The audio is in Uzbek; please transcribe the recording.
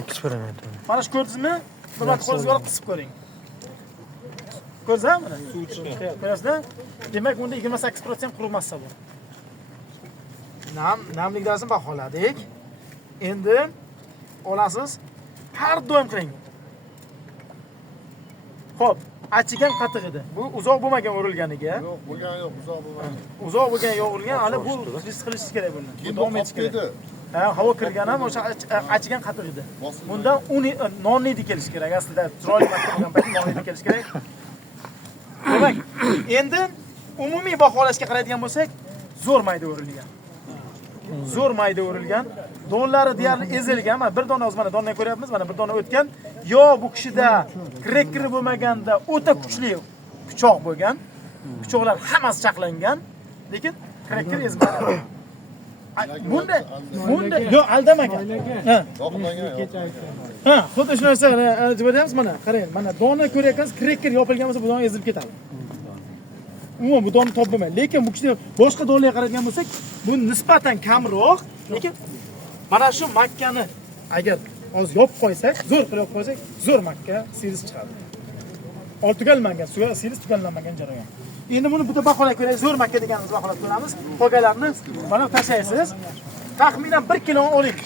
Eksperiment. Mana shu ko'rdingizmi? Buni qo'lingizga olib qisib ko'ring. Ko'rdingizmi? Ko'rasizlar? Demak, bunda 28% quruq massa bor. Namlik darajasini baholadik. Endi olasiz, har doim qiling. Xo'p, achigan qatiq edi. Bu uzoq bo'lmagan o'rilganiga. Yo'q, bo'lgan yo'q, uzoq bo'lmagan. Uzoq bo'lgan yo'g'ilgan, hali bu his qilishingiz kerak buni. Bu davom etish kerak. Havo kirgan ham o'sha achigan qatiq edi. Bundan nonni kelish kerak. Aslida chiroyli bo'lgan payt nonni kelish kerak. Demak, endi umumiy baholashga qaraydigan bo'lsak, zo'r mayda o'rilgan. Zo'r mayda o'rilgan. Donlari deyarli ezilgan. Mana bir dona mana dondan ko'ryapmiz. Mana bir dona o'tgan. Yo bu kishida krekkeri bo'lmaganda o'ta kuchli pichoq bo'lgan. Pichoqlar hammasi chaqlangan, lekin krekker ezmagan. Bunda yo'q aldamagan. Ha. Ha, xuddi shu narsa aytib o'tyapmiz mana. Qarang, mana dona ko'ryapsiz, krekker yopilgan bo'lsa bu dona ezilib ketadi. Umuman bu dona topolmaydi. Lekin bu kishida boshqa donalarga qaraydigan bo'lsak, bu nisbatan kamroq, lekin mana shu makkani agar hozir yopib qo'ysak, zo'r qilib yopib qo'ysak, zo'r makka siriz chiqadi. Olti tugallangan, siriz tugallanmagan jarayon. Endi buni bitta baholab ko'raylik, zo'r makka deganimizni baholab ko'ramiz. Qolganlarni mana tashlaysiz. Taxminan 1 kilo oling.